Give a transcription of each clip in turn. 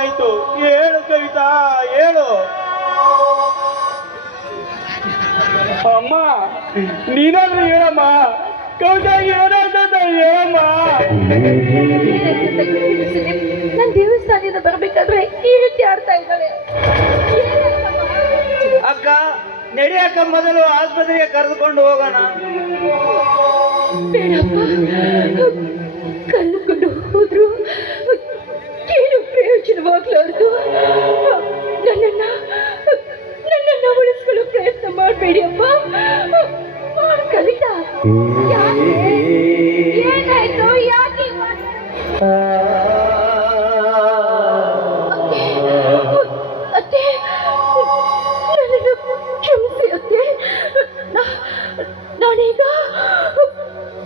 ಏನಾಯ್ತು ಹೇಳು ಕವಿತಾ ಹೇಳು. ಅಮ್ಮ ನೀನಾದ್ರೂ ಹೇಳಮ್ಮ. ಕವಿತಾ ಏನಾಯ್ತಂತ ಹೇಳಮ್ಮ. ನಾನು ದೇವಸ್ಥಾನದಿಂದ ಬರ್ಬೇಕಾದ್ರೆ ಈ ರೀತಿ ಆಡ್ತಾ ಇದ್ದಾಳೆ. ಅಕ್ಕ ನಡಿಯಕ್ಕ, ಮೊದಲು ಆಸ್ಪತ್ರೆಗೆ ಕರೆದುಕೊಂಡು ಹೋಗೋಣ. ಬೇಡಪ್ಪ, ಕರೆದುಕೊಂಡು ಹೋದ್ರು ಏನು ಪ್ರಯೋಜನವಾಗ್ಲಾರ್ದು. ನನ್ನನ್ನ ಉಳಿಸ್ಕೊಳ್ಳೋ ಪ್ರಯತ್ನ ಮಾಡಬೇಡಿ ಅಮ್ಮ. ಕವಿತಾ ಏನಾಯ್ತು? ಯಾಕೆ ಅತ್ತೆ, ನನ್ನನ್ನು ಕ್ಷಮಿಸಿ ಅತ್ತೆ. ನಾನೀಗ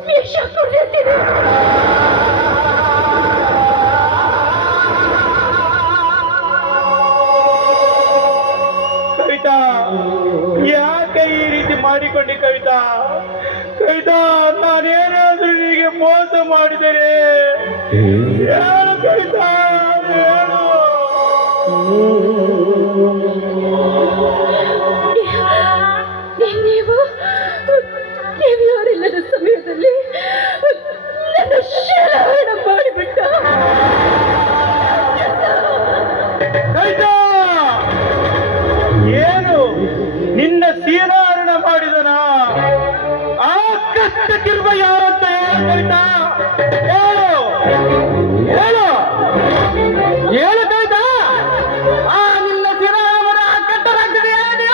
ವಿಷ ಕುಡಿಯುತ್ತೇನೆ. ಕವಿತಾ ಯಾಕೆ ಈ ರೀತಿ ಮಾಡಿಕೊಂಡೆ ಕವಿತಾ? ಕವಿತಾ ನಾನೇನಾದ್ರೂ ನಿನಗೆ ಮೋಸ ಮಾಡಿದ್ದೇನೆ? ಹೇಳು ಕವಿತಾ ಹೇಳು. ನೀವು ಯಾರಿಲ್ಲದ ಸಮಯದಲ್ಲಿ ನನ್ನ ಶರಣ ಮಾಡಿಬಿಟ್ಟ. ಕವಿತಾ ಏನು ನಿನ್ನ ಸೀನಾರಣ ಮಾಡಿದನ? ಆ ಕಷ್ಟಕ್ಕಿರುವ ಯಾರಂತ ಕವಿತಾ ಹೇಳು ಹೇಳು ಹೇಳು ಕವಿತಾ. ಆ ನಿನ್ನ ಸೀನಾರಣ ಕಟ್ಟಲಾಗ್ತದೆ ಅವನು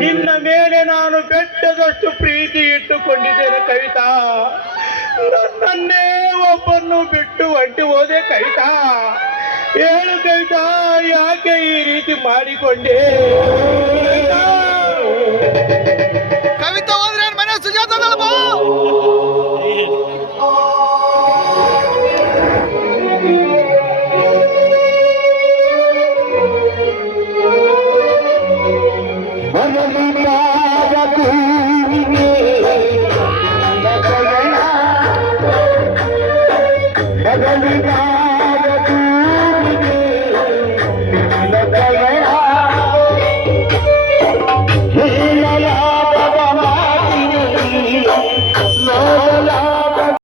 ನಿನ್ನ ಮೇಲೆ ನಾನು ಬೆಟ್ಟದಷ್ಟು ಪ್ರೀತಿ ಇಟ್ಟುಕೊಂಡಿದ್ದೇನೆ ಕವಿತಾ. ನನ್ನನ್ನೇ ಒಬ್ಬನ್ನು ಬಿಟ್ಟು ಹೊಂಟಿ ಹೋದೆ ಕವಿತಾ. ಹೇಳು ಕವಿತಾ ಯಾಕೆ ಈ ರೀತಿ ಮಾಡಿಕೊಂಡೆ? ಕವಿತಾ ಹೋದ್ರೆ ಮನೆ ಸುಜಾತ ಬದಲಿಗ